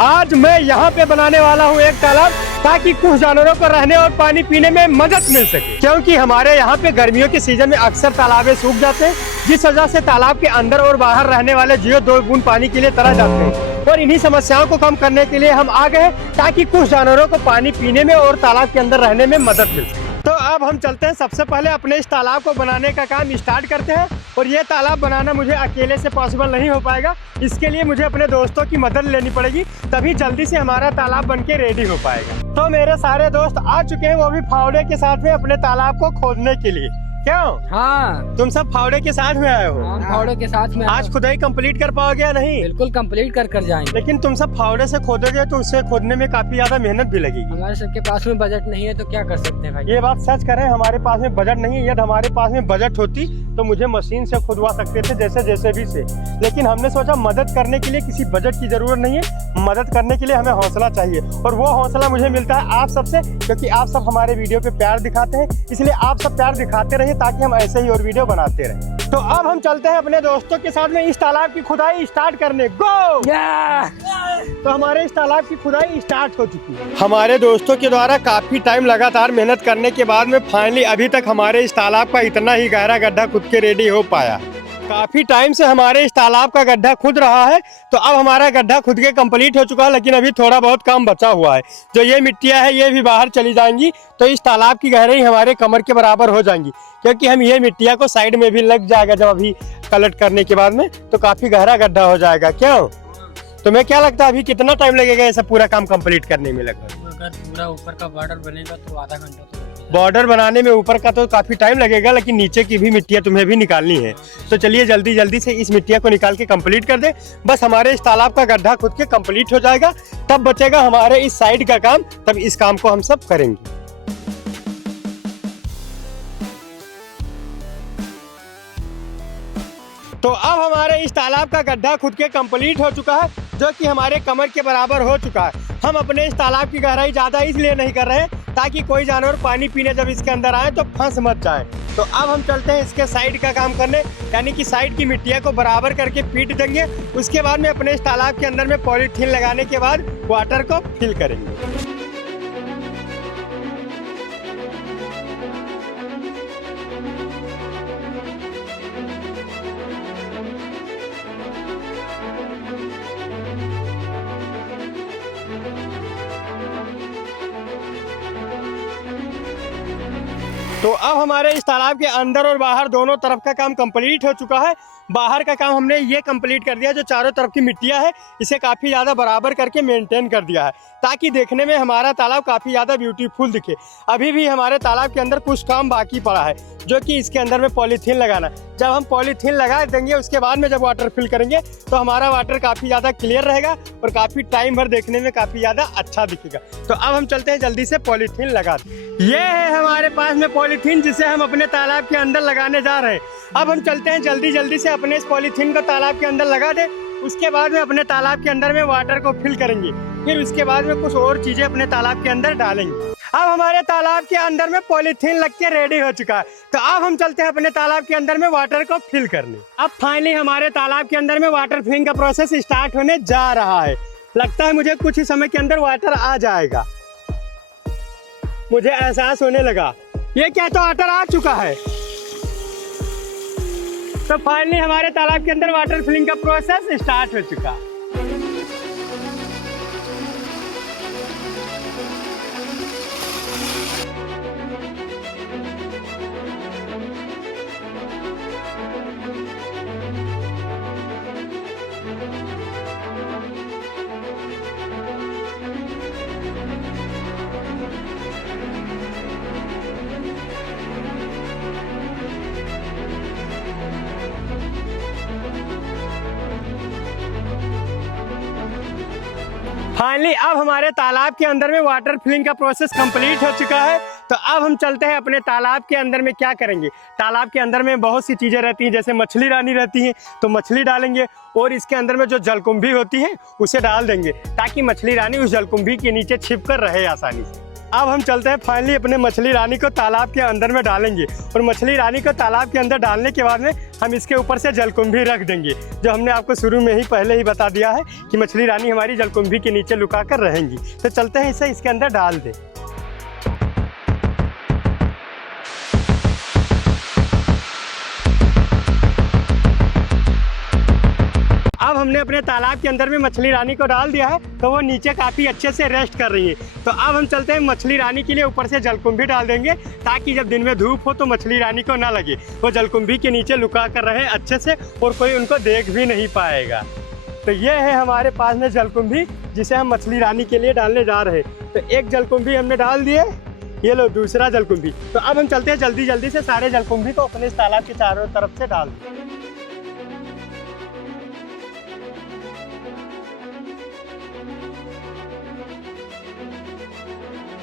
आज मैं यहाँ पे बनाने वाला हूँ एक तालाब, ताकि कुछ जानवरों को रहने और पानी पीने में मदद मिल सके। क्योंकि हमारे यहाँ पे गर्मियों के सीजन में अक्सर तालाबें सूख जाते हैं, जिस वजह से तालाब के अंदर और बाहर रहने वाले जीव 2 बूंद पानी के लिए तरस जाते हैं। और इन्हीं समस्याओं को कम करने के लिए हम आ गए, ताकि कुछ जानवरों को पानी पीने में और तालाब के अंदर रहने में मदद मिल सके। तो अब हम चलते हैं, सबसे पहले अपने इस तालाब को बनाने का काम स्टार्ट करते हैं। और ये तालाब बनाना मुझे अकेले से पॉसिबल नहीं हो पाएगा, इसके लिए मुझे अपने दोस्तों की मदद लेनी पड़ेगी, तभी जल्दी से हमारा तालाब बनके रेडी हो पाएगा। तो मेरे सारे दोस्त आ चुके हैं, वो भी फावड़े के साथ में अपने तालाब को खोदने के लिए। क्यों? हाँ, तुम सब फावड़े के साथ में आए हो? हम फावड़े के साथ में आज खुदाई कंप्लीट कर पाओगे या नहीं? बिल्कुल कंप्लीट कर जाएंगे। लेकिन तुम सब फावड़े से खोदोगे तो उससे खोदने में काफी ज्यादा मेहनत भी लगेगी। हमारे सबके पास में बजट नहीं है तो क्या कर सकते हैं भाई। ये बात सच करें, हमारे पास में बजट नहीं है। यदि हमारे पास में बजट होती तो मुझे मशीन से खुदवा सकते थे, जैसे भी से। लेकिन हमने सोचा मदद करने के लिए किसी बजट की जरूरत नहीं है, मदद करने के लिए हमें हौसला चाहिए। और वो हौसला मुझे मिलता है आप सबसे, क्योंकि आप सब हमारे वीडियो पे प्यार दिखाते हैं। इसलिए आप सब प्यार दिखाते रहिए, ताकि हम ऐसे ही और वीडियो बनाते रहे। तो अब हम चलते हैं अपने दोस्तों के साथ में इस तालाब की खुदाई स्टार्ट करने। गो! तो हमारे इस तालाब की खुदाई स्टार्ट हो चुकी है। हमारे दोस्तों के द्वारा काफी टाइम लगातार मेहनत करने के बाद में फाइनली अभी तक हमारे इस तालाब का इतना ही गहरा गड्ढा खुद के रेडी हो पाया। काफी टाइम से हमारे इस तालाब का गड्ढा खुद रहा है, तो अब हमारा गड्ढा खुद के कंप्लीट हो चुका है। लेकिन अभी थोड़ा बहुत काम बचा हुआ है। जो ये मिट्टियां है ये भी बाहर चली जाएंगी, तो इस तालाब की गहराई हमारे कमर के बराबर हो जाएंगी। क्योंकि हम ये मिट्टियां को साइड में भी लग जाएगा, जब अभी कलेक्ट करने के बाद में तो काफी गहरा गड्ढा हो जाएगा। क्यों? तुम्हें क्या लगता है अभी कितना टाइम लगेगा ये सब पूरा काम कंप्लीट करने में? लगभग अगर पूरा ऊपर का बॉर्डर बनेगा तो आधा घंटा तो बॉर्डर बनाने में ऊपर का तो काफी टाइम लगेगा, लेकिन नीचे की भी मिट्टियां तुम्हें भी निकालनी है। तो चलिए जल्दी से इस मिट्टियां को निकाल के कंप्लीट कर दे। बस हमारे इस तालाब का गड्ढा खुद के कंप्लीट हो जाएगा, तब बचेगा हमारे इस साइड का काम। तब इस काम को हम सब करेंगे। तो अब हमारे इस तालाब का गड्ढा खुद के कंप्लीट हो चुका है, जो कि हमारे कमर के बराबर हो चुका है। हम अपने इस तालाब की गहराई ज़्यादा इसलिए नहीं कर रहे हैं, ताकि कोई जानवर पानी पीने जब इसके अंदर आए तो फंस मत जाए। तो अब हम चलते हैं इसके साइड का काम करने, यानी कि साइड की मिट्टियाँ को बराबर करके पीट देंगे। उसके बाद में अपने इस तालाब के अंदर में पॉलीथीन लगाने के बाद वाटर को फिल करेंगे। तो अब हमारे इस तालाब के अंदर और बाहर दोनों तरफ का काम कंप्लीट हो चुका है। बाहर का काम हमने ये कंप्लीट कर दिया, जो चारों तरफ की मिट्टियां है इसे काफ़ी ज़्यादा बराबर करके मेंटेन कर दिया है, ताकि देखने में हमारा तालाब काफ़ी ज़्यादा ब्यूटीफुल दिखे। अभी भी हमारे तालाब के अंदर कुछ काम बाकी पड़ा है, जो कि इसके अंदर में पॉलीथीन लगाना। जब हम पॉलीथीन लगा देंगे उसके बाद में जब वाटर फिल करेंगे तो हमारा वाटर काफ़ी ज़्यादा क्लियर रहेगा और काफ़ी टाइम भर देखने में काफ़ी ज़्यादा अच्छा दिखेगा। तो अब हम चलते हैं जल्दी से पॉलीथीन लगा दें। ये है हमारे पास में पॉलीथीन, जिसे हम अपने तालाब के अंदर लगाने जा रहे हैं। अब हम चलते हैं जल्दी से अपने इस पॉलीथीन को तालाब के अंदर लगा दें। उसके बाद में अपने तालाब के अंदर में वाटर को फिल करेंगे, फिर उसके बाद में कुछ और चीज़ें अपने तालाब के अंदर डालेंगे। अब हमारे तालाब के अंदर में पॉलीथीन लग के रेडी हो चुका है, तो अब हम चलते हैं अपने तालाब के अंदर में वाटर को फिल करने। अब फाइनली हमारे तालाब के अंदर में वाटर फिलिंग का प्रोसेस स्टार्ट होने जा रहा है। लगता है मुझे कुछ ही समय के अंदर वाटर आ जाएगा, मुझे एहसास होने लगा। ये क्या, तो वाटर आ चुका है। तो फाइनली हमारे तालाब के अंदर वाटर फिलिंग का प्रोसेस स्टार्ट हो चुका। फाइनली अब हमारे तालाब के अंदर में वाटर फिलिंग का प्रोसेस कंप्लीट हो चुका है। तो अब हम चलते हैं अपने तालाब के अंदर में क्या करेंगे। तालाब के अंदर में बहुत सी चीज़ें रहती हैं, जैसे मछली रानी रहती हैं तो मछली डालेंगे, और इसके अंदर में जो जलकुंभी होती है उसे डाल देंगे, ताकि मछली रानी उस जलकुंभी के नीचे छिप कर रहे आसानी से। अब हम चलते हैं फाइनली अपने मछली रानी को तालाब के अंदर में डालेंगे और मछली रानी को तालाब के अंदर डालने के बाद में हम इसके ऊपर से जलकुंभी रख देंगे, जो हमने आपको शुरू में ही पहले ही बता दिया है कि मछली रानी हमारी जलकुंभी के नीचे लुका कर रहेंगी। तो चलते हैं इसे इसके अंदर डाल दें। अब हमने अपने तालाब के अंदर में मछली रानी को डाल दिया है, तो वो नीचे काफ़ी अच्छे से रेस्ट कर रही है। तो अब हम चलते हैं मछली रानी के लिए ऊपर से जलकुंभी डाल देंगे, ताकि जब दिन में धूप हो तो मछली रानी को ना लगे, वो जलकुंभी के नीचे लुका कर रहे अच्छे से और कोई उनको देख भी नहीं पाएगा। तो ये है हमारे पास में जलकुंभी, जिसे हम मछली रानी के लिए डालने जा रहे हैं। तो एक जलकुंभी हमने डाल दिए, ये लो दूसरा जलकुंभी। तो अब हम चलते हैं जल्दी जल्दी से सारे जलकुंभी को अपने इस तालाब के चारों तरफ से डाल दें।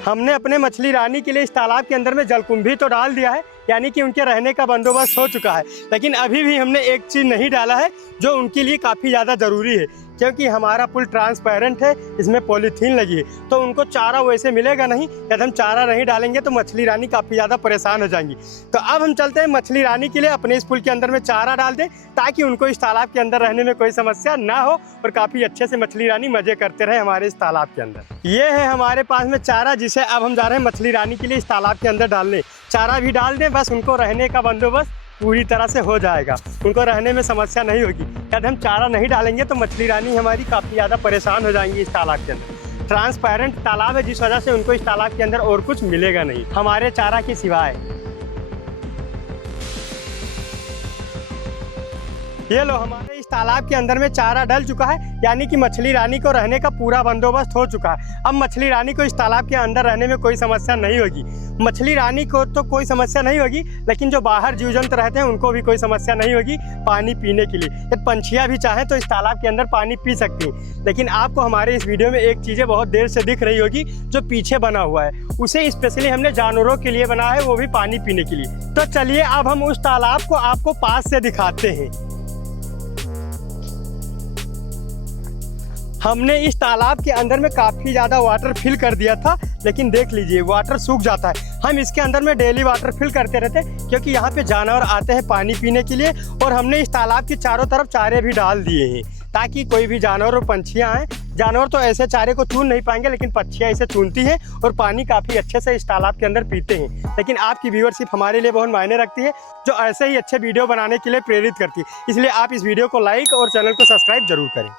हमने अपने मछली रानी के लिए इस तालाब के अंदर में जलकुंभी तो डाल दिया है, यानी कि उनके रहने का बंदोबस्त हो चुका है। लेकिन अभी भी हमने एक चीज़ नहीं डाला है जो उनके लिए काफ़ी ज़्यादा ज़रूरी है, क्योंकि हमारा पुल ट्रांसपेरेंट है, इसमें पॉलीथीन लगी है, तो उनको चारा वैसे मिलेगा नहीं। यदि हम चारा नहीं डालेंगे तो मछली रानी काफ़ी ज़्यादा परेशान हो जाएंगी। तो अब हम चलते हैं मछली रानी के लिए अपने इस पुल के अंदर में चारा डाल दें, ताकि उनको इस तालाब के अंदर रहने में कोई समस्या ना हो और काफ़ी अच्छे से मछली रानी मज़े करते रहे हमारे इस तालाब के अंदर। ये है हमारे पास में चारा, जिसे अब हम जा रहे हैं मछली रानी के लिए इस तालाब के अंदर डालने। चारा भी डाल दें, बस उनको रहने का बंदोबस्त पूरी तरह से हो जाएगा, उनको रहने में समस्या नहीं होगी। यदि हम चारा नहीं डालेंगे तो मछली रानी हमारी काफ़ी ज़्यादा परेशान हो जाएंगी इस तालाब के अंदर। ट्रांसपेरेंट तालाब है, जिस वजह से उनको इस तालाब के अंदर और कुछ मिलेगा नहीं हमारे चारा के सिवाय। ये लो हमारे इस तालाब के अंदर में चारा डल चुका है, यानी कि मछली रानी को रहने का पूरा बंदोबस्त हो चुका है। अब मछली रानी को इस तालाब के अंदर रहने में कोई समस्या नहीं होगी। मछली रानी को तो कोई समस्या नहीं होगी, लेकिन जो बाहर जीव जंतु रहते हैं उनको भी कोई समस्या नहीं होगी पानी पीने के लिए। यदि पंछियाँ भी चाहें तो इस तालाब के अंदर पानी पी सकती हैं। लेकिन आपको हमारे इस वीडियो में एक चीज़ें बहुत देर से दिख रही होगी, जो पीछे बना हुआ है, उसे स्पेशली हमने जानवरों के लिए बनाया है, वो भी पानी पीने के लिए। तो चलिए अब हम उस तालाब को आपको पास से दिखाते हैं। हमने इस तालाब के अंदर में काफ़ी ज़्यादा वाटर फिल कर दिया था, लेकिन देख लीजिए वाटर सूख जाता है। हम इसके अंदर में डेली वाटर फिल करते रहते हैं, क्योंकि यहाँ पे जानवर आते हैं पानी पीने के लिए। और हमने इस तालाब के चारों तरफ चारे भी डाल दिए हैं, ताकि कोई भी जानवर और पंछियाँ आएँ। जानवर तो ऐसे चारे को चुन नहीं पाएंगे, लेकिन पक्षियाँ इसे चुनती हैं और पानी काफ़ी अच्छे से इस तालाब के अंदर पीते हैं। लेकिन आपकी व्यूअरशिप हमारे लिए बहुत मायने रखती है, जो ऐसे ही अच्छे वीडियो बनाने के लिए प्रेरित करती है। इसलिए आप इस वीडियो को लाइक और चैनल को सब्सक्राइब जरूर करें।